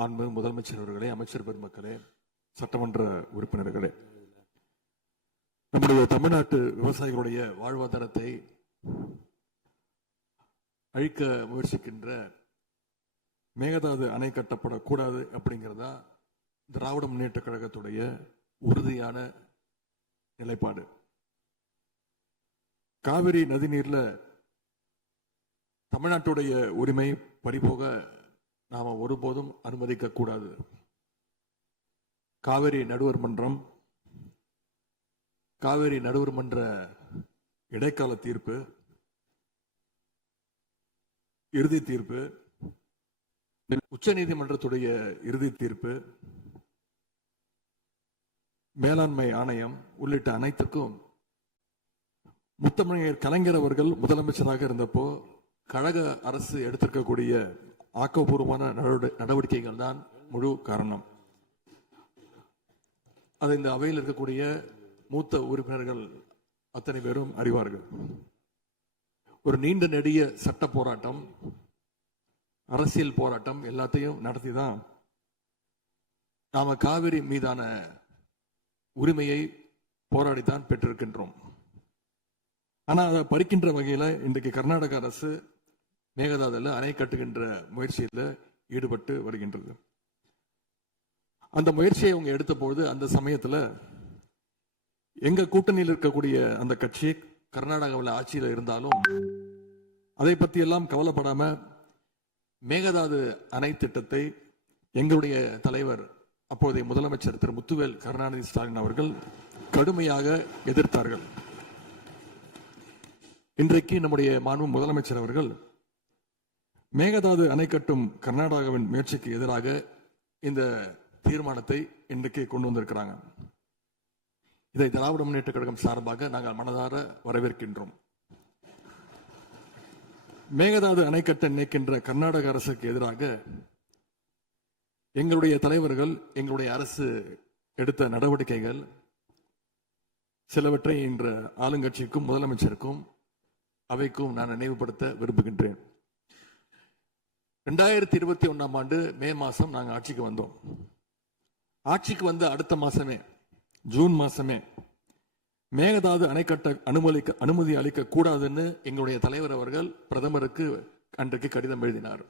மாண்புமிகு முதலமைச்சர் அவர்களே, அமைச்சர் பெருமக்களே, சட்டமன்ற உறுப்பினர்களே, நம்முடைய தமிழ்நாட்டு விவசாயிகளுடைய வாழ்வாதாரத்தை அழிக்க முயற்சிக்கின்ற மேகதாது அணை கட்டப்படக்கூடாது அப்படிங்கிறதா திராவிட முன்னேற்ற கழகத்துடைய உறுதியான நிலைப்பாடு. காவிரி நதிநீர்ல தமிழ்நாட்டுடைய உரிமை பறிபோக நாம ஒருபோதும் அனுமதிக்க கூடாது. காவிரி நடுவர் மன்றம், காவிரி நடுவர் மன்ற இடைக்கால தீர்ப்பு, இறுதி தீர்ப்பு, உச்ச நீதிமன்றத்துடைய இறுதி தீர்ப்பு, மேலாண்மை ஆணையம் உள்ளிட்ட அனைத்துக்கும் முத்தமிழர் கலைஞர் அவர்கள் முதலமைச்சராக இருந்தப்போ கழக அரசு எடுத்திருக்கக்கூடிய ஆக்கப்பூர்வமான நடவடிக்கைகள் தான் முழு காரணம். அதை இந்த அவையில் இருக்கக்கூடிய மூத்த உறுப்பினர்கள் அத்தனை பேரும் அறிவார்கள். ஒரு நீண்ட நெடிய சட்ட போராட்டம், அரசியல் போராட்டம் எல்லாத்தையும் நடத்தி தான் நாம காவிரி மீதான உரிமையை போராடித்தான் பெற்றிருக்கின்றோம். ஆனா அதை பறிக்கின்ற வகையில இன்றைக்கு கர்நாடக அரசு மேகதாதுல அணை கட்டுகின்ற முயற்சியில் ஈடுபட்டு வருகின்றது. அந்த முயற்சியை அவங்க எடுத்த பொழுது அந்த சமயத்துல எங்க கூட்டணியில் இருக்கக்கூடிய அந்த கட்சி கர்நாடகாவில் ஆட்சியில் இருந்தாலும் அதை பத்தி எல்லாம் கவலைப்படாம மேகதாது அணை திட்டத்தை எங்களுடைய தலைவர் அப்போதைய முதலமைச்சர் திரு முத்துவேல் கருணாநிதி ஸ்டாலின் அவர்கள் கடுமையாக எதிர்த்தார்கள். இன்றைக்கு நம்முடைய மாண்பு முதலமைச்சர் அவர்கள் மேகதாது அணை கட்டும் கர்நாடகாவின் முயற்சிக்கு எதிராக இந்த தீர்மானத்தை இன்றைக்கு கொண்டு வந்திருக்கிறாங்க. இதை திராவிட முன்னேற்ற கழகம் சார்பாக நாங்கள் மனதார வரவேற்கின்றோம். மேகதாது அணை கட்ட நினைக்கின்ற கர்நாடக அரசுக்கு எதிராக எங்களுடைய தலைவர்கள், எங்களுடைய அரசு எடுத்த நடவடிக்கைகள் சிலவற்றை இன்று ஆளுங்கட்சிக்கும் முதலமைச்சருக்கும் அவைக்கும் நான் நினைவுபடுத்த விரும்புகின்றேன். 2021 ஆண்டு மே மாசம் நாங்கள் ஆட்சிக்கு வந்தோம். ஆட்சிக்கு வந்த அடுத்த மாசமே, ஜூன் மாசமே, மேகதாது அணை கட்ட அனுமதி அளிக்க கூடாதுன்னு எங்களுடைய தலைவர் அவர்கள் பிரதமருக்கு அன்றைக்கு கடிதம் எழுதினார்.